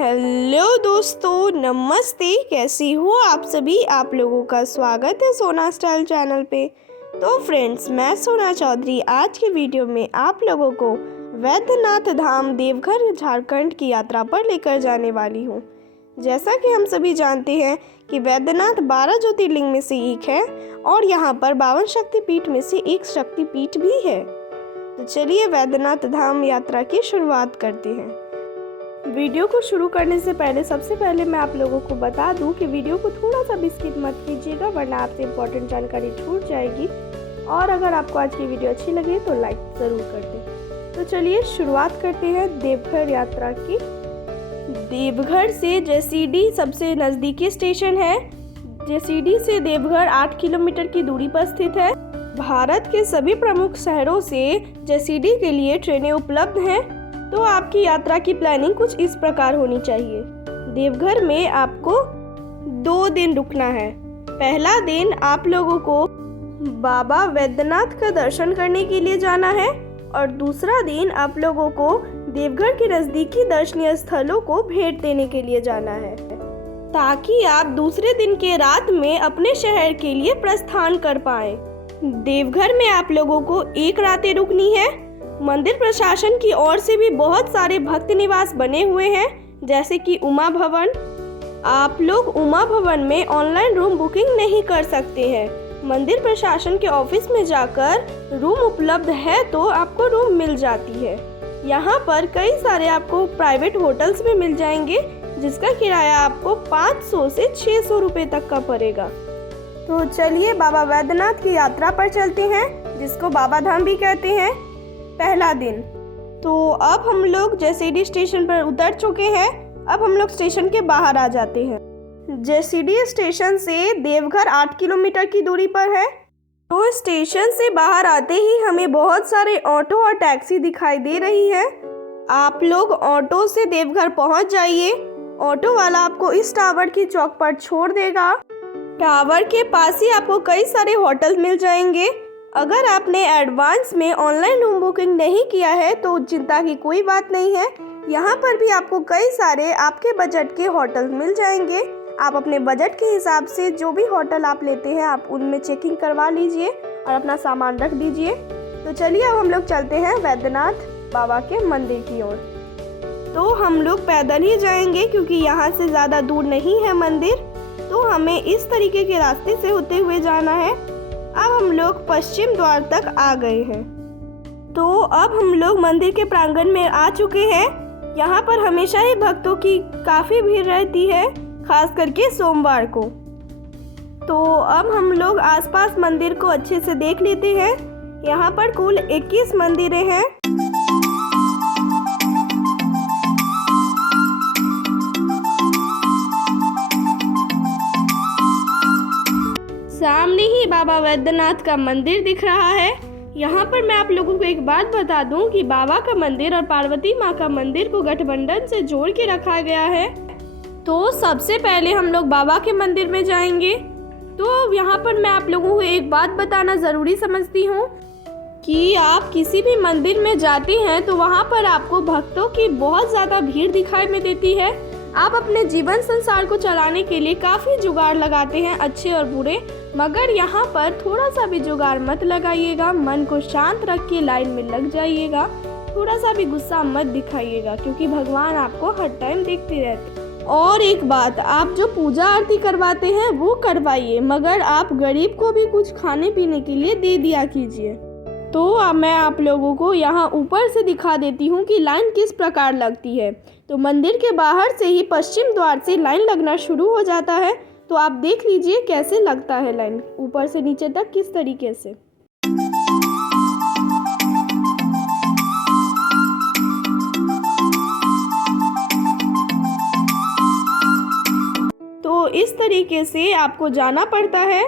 Hello दोस्तों, नमस्ते। कैसी हो आप सभी? आप लोगों का स्वागत है सोना स्टाइल चैनल पे। तो फ्रेंड्स, मैं सोना चौधरी आज की वीडियो में आप लोगों को वैद्यनाथ धाम देवघर झारखंड की यात्रा पर लेकर जाने वाली हूँ। जैसा कि हम सभी जानते हैं कि वैद्यनाथ 12 ज्योतिर्लिंग में से एक है और यहाँ पर 52 शक्तिपीठ में से एक शक्तिपीठ भी है। तो चलिए वैद्यनाथ धाम यात्रा की शुरुआत करते हैं। वीडियो को शुरू करने से पहले सबसे पहले मैं आप लोगों को बता दूं कि वीडियो को थोड़ा सा भी स्किप मत कीजिएगा, वरना आपसे इम्पोर्टेंट जानकारी छूट जाएगी। और अगर आपको आज की वीडियो अच्छी लगे तो लाइक ज़रूर कर दें। तो चलिए शुरुआत करते हैं देवघर यात्रा की। देवघर से जसीडीह सबसे नज़दीकी स्टेशन है। जसीडीह से देवघर 8 किलोमीटर की दूरी पर स्थित है। भारत के सभी प्रमुख शहरों से जसीडीह के लिए ट्रेनें उपलब्ध हैं। तो आपकी यात्रा की प्लानिंग कुछ इस प्रकार होनी चाहिए। देवघर में आपको 2 दिन रुकना है। पहला दिन आप लोगों को बाबा वैद्यनाथ का दर्शन करने के लिए जाना है और दूसरा दिन आप लोगों को देवघर के नज़दीकी दर्शनीय स्थलों को भेंट देने के लिए जाना है, ताकि आप दूसरे दिन के रात में अपने शहर के लिए प्रस्थान कर पाएं। देवघर में आप लोगों को 1 रात रुकनी है। मंदिर प्रशासन की ओर से भी बहुत सारे भक्त निवास बने हुए हैं, जैसे कि उमा भवन। आप लोग उमा भवन में ऑनलाइन रूम बुकिंग नहीं कर सकते हैं। मंदिर प्रशासन के ऑफिस में जाकर रूम उपलब्ध है तो आपको रूम मिल जाती है। यहाँ पर कई सारे आपको प्राइवेट होटल्स भी मिल जाएंगे, जिसका किराया आपको 500 से 600 रुपये तक का पड़ेगा। तो चलिए बाबा वैद्यनाथ की यात्रा पर चलते हैं, जिसको बाबा धाम भी कहते हैं। पहला दिन। तो अब हम लोग जसीडीह स्टेशन पर उतर चुके हैं। अब हम लोग स्टेशन के बाहर आ जाते हैं। जसीडीह स्टेशन से देवघर 8 किलोमीटर की दूरी पर है। तो स्टेशन से बाहर आते ही हमें बहुत सारे ऑटो और टैक्सी दिखाई दे रही है। आप लोग ऑटो से देवघर पहुंच जाइए। ऑटो वाला आपको इस टावर की चौक पर छोड़ देगा। टावर के पास ही आपको कई सारे होटल मिल जाएंगे। अगर आपने एडवांस में ऑनलाइन रूम बुकिंग नहीं किया है तो चिंता की कोई बात नहीं है। यहाँ पर भी आपको कई सारे आपके बजट के होटल मिल जाएंगे। आप अपने बजट के हिसाब से जो भी होटल आप लेते हैं आप उनमें चेकिंग करवा लीजिए और अपना सामान रख दीजिए। तो चलिए अब हम लोग चलते हैं वैद्यनाथ बाबा के मंदिर की ओर। तो हम लोग पैदल ही जाएंगे क्योंकि यहाँ से ज़्यादा दूर नहीं है मंदिर। तो हमें इस तरीके के रास्ते से होते हुए जाना है। अब हम लोग पश्चिम द्वार तक आ गए हैं। तो अब हम लोग मंदिर के प्रांगण में आ चुके हैं। यहाँ पर हमेशा ही भक्तों की काफ़ी भीड़ रहती है, खास करके सोमवार को। तो अब हम लोग आसपास मंदिर को अच्छे से देख लेते हैं। यहाँ पर कुल 21 मंदिरें हैं। सामने ही बाबा वैद्यनाथ का मंदिर दिख रहा है। यहाँ पर मैं आप लोगों को एक बात बता दूं कि बाबा का मंदिर और पार्वती माँ का मंदिर को गठबंधन से जोड़ के रखा गया है। तो सबसे पहले हम लोग बाबा के मंदिर में जाएंगे। तो यहाँ पर मैं आप लोगों को एक बात बताना ज़रूरी समझती हूँ कि आप किसी भी मंदिर में जाते हैं तो वहाँ पर आपको भक्तों की बहुत ज़्यादा भीड़ दिखाई में देती है। आप अपने जीवन संसार को चलाने के लिए काफ़ी जुगाड़ लगाते हैं, अच्छे और बुरे, मगर यहाँ पर थोड़ा सा भी जुगाड़ मत लगाइएगा। मन को शांत रख के लाइन में लग जाइएगा। थोड़ा सा भी गुस्सा मत दिखाइएगा, क्योंकि भगवान आपको हर टाइम देखते रहते हैं। और एक बात, आप जो पूजा आरती करवाते हैं वो करवाइए, मगर आप गरीब को भी कुछ खाने पीने के लिए दे दिया कीजिए। तो अब मैं आप लोगों को यहाँ ऊपर से दिखा देती हूँ कि लाइन किस प्रकार लगती है। तो मंदिर के बाहर से ही पश्चिम द्वार से लाइन लगना शुरू हो जाता है। तो आप देख लीजिए कैसे लगता है लाइन, ऊपर से नीचे तक किस तरीके से। तो इस तरीके से आपको जाना पड़ता है।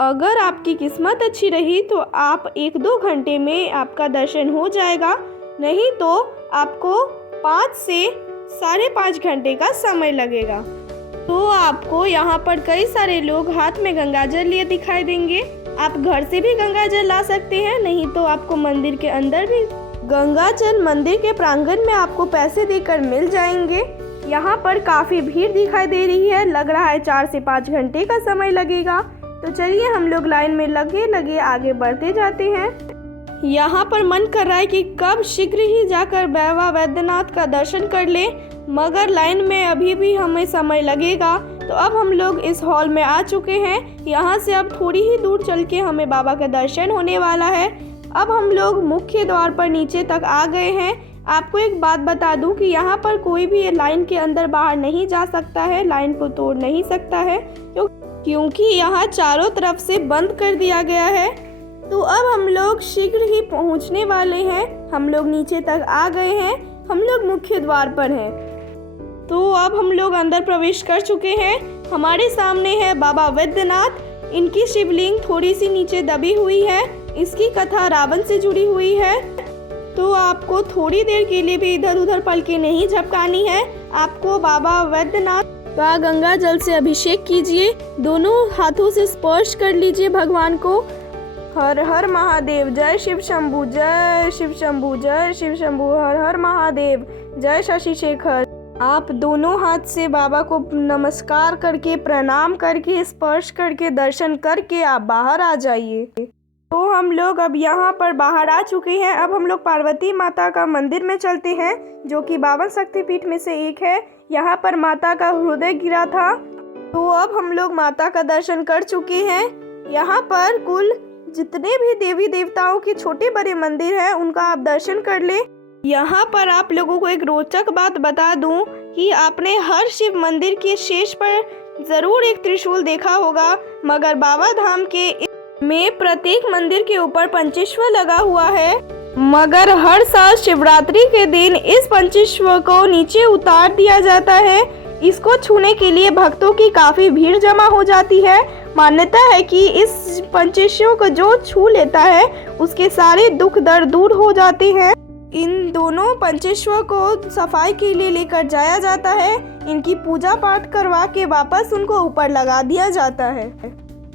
अगर आपकी किस्मत अच्छी रही तो आप 1-2 घंटे में आपका दर्शन हो जाएगा, नहीं तो आपको 5 से 5.5 घंटे का समय लगेगा। तो आपको यहाँ पर कई सारे लोग हाथ में गंगाजल लिए दिखाई देंगे। आप घर से भी गंगाजल ला सकते हैं, नहीं तो आपको मंदिर के अंदर भी गंगाजल मंदिर के प्रांगण में आपको पैसे देकर मिल जाएंगे। यहाँ पर काफ़ी भीड़ दिखाई दे रही है। लग रहा है 4 से 5 घंटे का समय लगेगा। तो चलिए हम लोग लाइन में लगे आगे बढ़ते जाते हैं। यहाँ पर मन कर रहा है कि कब शीघ्र ही जाकर बाबा वैद्यनाथ का दर्शन कर ले, मगर लाइन में अभी भी हमें समय लगेगा। तो अब हम लोग इस हॉल में आ चुके हैं। यहाँ से अब थोड़ी ही दूर चल के हमें बाबा का दर्शन होने वाला है। अब हम लोग मुख्य द्वार पर नीचे तक आ गए हैं। आपको एक बात बता दूं कि यहाँ पर कोई भी लाइन के अंदर बाहर नहीं जा सकता है, लाइन को तोड़ नहीं सकता है, क्योंकि यहाँ चारों तरफ से बंद कर दिया गया है। तो अब हम लोग शीघ्र ही पहुँचने वाले हैं। हम लोग नीचे तक आ गए हैं। हम लोग मुख्य द्वार पर हैं। तो अब हम लोग अंदर प्रवेश कर चुके हैं। हमारे सामने है बाबा वैद्यनाथ। इनकी शिवलिंग थोड़ी सी नीचे दबी हुई है। इसकी कथा रावण से जुड़ी हुई है। तो आपको थोड़ी देर के लिए भी इधर उधर पलकें नहीं झपकानी है। आपको बाबा वैद्यनाथ का गंगा जल से अभिषेक कीजिए। दोनों हाथों से स्पर्श कर लीजिए भगवान को। हर हर महादेव, जय शिव शंभू, जय शिव शंभू, जय शिव शंभू, हर हर महादेव, जय शशि शेखर। आप दोनों हाथ से बाबा को नमस्कार करके, प्रणाम करके, स्पर्श करके, दर्शन करके आप बाहर आ जाइए। तो हम लोग अब यहाँ पर बाहर आ चुके हैं। अब हम लोग पार्वती माता का मंदिर में चलते हैं, जो कि 52 शक्तिपीठ में से एक है। यहाँ पर माता का हृदय गिरा था। तो अब हम लोग माता का दर्शन कर चुके हैं। यहाँ पर कुल जितने भी देवी देवताओं के छोटे बड़े मंदिर हैं, उनका आप दर्शन कर ले। यहाँ पर आप लोगों को एक रोचक बात बता दूं कि आपने हर शिव मंदिर के शीर्ष पर जरूर एक त्रिशूल देखा होगा, मगर बाबा धाम के में प्रत्येक मंदिर के ऊपर पंचेश्वर लगा हुआ है। मगर हर साल शिवरात्रि के दिन इस पंचेश्वर को नीचे उतार दिया जाता है। इसको छूने के लिए भक्तों की काफी भीड़ जमा हो जाती है। मान्यता है कि इस पंचेश्वर को जो छू लेता है उसके सारे दुख दर्द दूर हो जाते हैं। इन दोनों पंचेश्वर को सफाई के लिए लेकर जाया जाता है। इनकी पूजा पाठ करवा के वापस उनको ऊपर लगा दिया जाता है।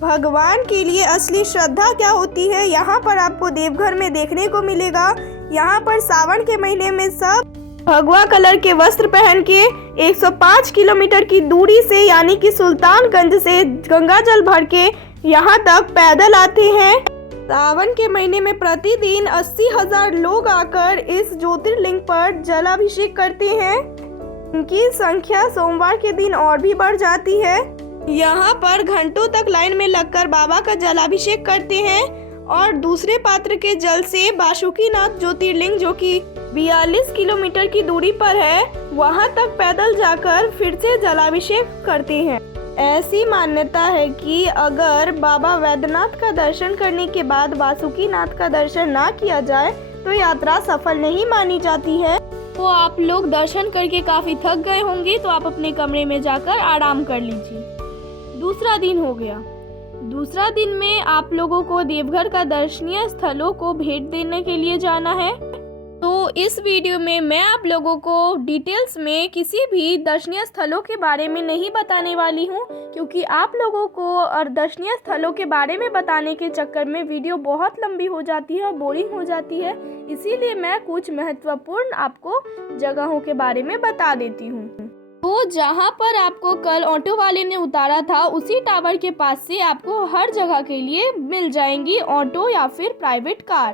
भगवान के लिए असली श्रद्धा क्या होती है, यहाँ पर आपको देवघर में देखने को मिलेगा। यहाँ पर सावन के महीने में सब भगवा कलर के वस्त्र पहन के 105 किलोमीटर की दूरी से, यानी कि सुल्तानगंज से गंगा जल भर के यहाँ तक पैदल आते हैं। सावन के महीने में प्रतिदिन 80,000 लोग आकर इस ज्योतिर्लिंग पर जलाभिषेक करते हैं। इनकी संख्या सोमवार के दिन और भी बढ़ जाती है। यहाँ पर घंटों तक लाइन में लगकर बाबा का जलाभिषेक करते हैं और दूसरे पात्र के जल से बासुकीनाथ ज्योतिर्लिंग, जो कि 42 किलोमीटर की दूरी पर है, वहाँ तक पैदल जाकर फिर से जलाभिषेक करते हैं। ऐसी मान्यता है कि अगर बाबा वैद्यनाथ का दर्शन करने के बाद बासुकीनाथ का दर्शन ना किया जाए तो यात्रा सफल नहीं मानी जाती है। तो आप लोग दर्शन करके काफी थक गए होंगे, तो आप अपने कमरे में जाकर आराम कर लीजिए। दूसरा दिन हो गया। दूसरा दिन में आप लोगों को देवघर का दर्शनीय स्थलों को भेंट देने के लिए जाना है। तो इस वीडियो में मैं आप लोगों को डिटेल्स में किसी भी दर्शनीय स्थलों के बारे में नहीं बताने वाली हूं, क्योंकि आप लोगों को और दर्शनीय स्थलों के बारे में बताने के चक्कर में वीडियो बहुत लंबी हो जाती है और बोरिंग हो जाती है। इसीलिए मैं कुछ महत्वपूर्ण आपको जगहों के बारे में बता देती हूँ। तो जहाँ पर आपको कल ऑटो वाले ने उतारा था, उसी टावर के पास से आपको हर जगह के लिए मिल जाएंगी ऑटो या फिर प्राइवेट कार।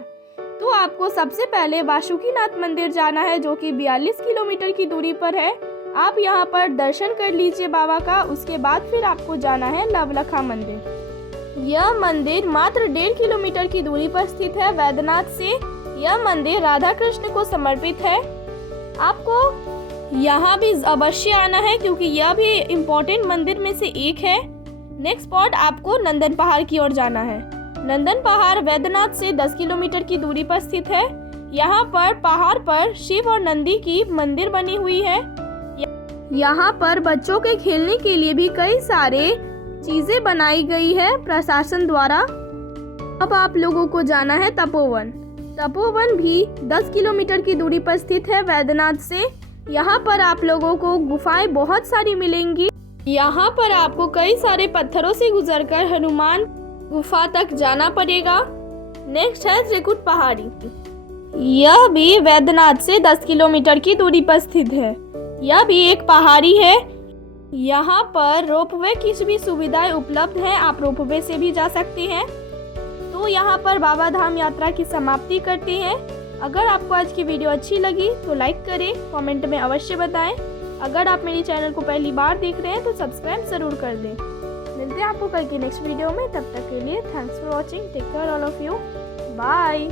तो आपको सबसे पहले बासुकीनाथ मंदिर जाना है, जो कि 42 किलोमीटर की दूरी पर है। आप यहाँ पर दर्शन कर लीजिए बाबा का। उसके बाद फिर आपको जाना है नवलखा मंदिर। यह मंदिर मात्र 1.5 किलोमीटर की दूरी पर स्थित है वैद्यनाथ से। यह मंदिर राधा कृष्ण को समर्पित है। आपको यहाँ भी अवश्य आना है, क्योंकि यह भी इम्पोर्टेंट मंदिर में से एक है। नेक्स्ट स्पॉट आपको नंदन पहाड़ की ओर जाना है। नंदन पहाड़ वैद्यनाथ से 10 किलोमीटर की दूरी पर स्थित है। यहाँ पर पहाड़ पर शिव और नंदी की मंदिर बनी हुई है। यहाँ पर बच्चों के खेलने के लिए भी कई सारे चीजें बनाई गई है प्रशासन द्वारा। अब आप लोगों को जाना है तपोवन। तपोवन भी 10 किलोमीटर की दूरी पर स्थित है वैद्यनाथ से। यहाँ पर आप लोगों को गुफाएं बहुत सारी मिलेंगी। यहाँ पर आपको कई सारे पत्थरों से गुजरकर हनुमान गुफा तक जाना पड़ेगा। नेक्स्ट है त्रिकुट पहाड़ी। यह भी वैद्यनाथ से 10 किलोमीटर की दूरी पर स्थित है। यह भी एक पहाड़ी है। यहाँ पर रोपवे की भी सुविधाएं उपलब्ध है, आप रोपवे से भी जा सकते हैं। तो यहाँ पर बाबा धाम यात्रा की समाप्ति करते हैं। अगर आपको आज की वीडियो अच्छी लगी तो लाइक करें, कमेंट में अवश्य बताएं। अगर आप मेरे चैनल को पहली बार देख रहे हैं तो सब्सक्राइब ज़रूर कर दें। मिलते हैं आपको कल की नेक्स्ट वीडियो में, तब तक के लिए thanks for watching, take care all of you, bye.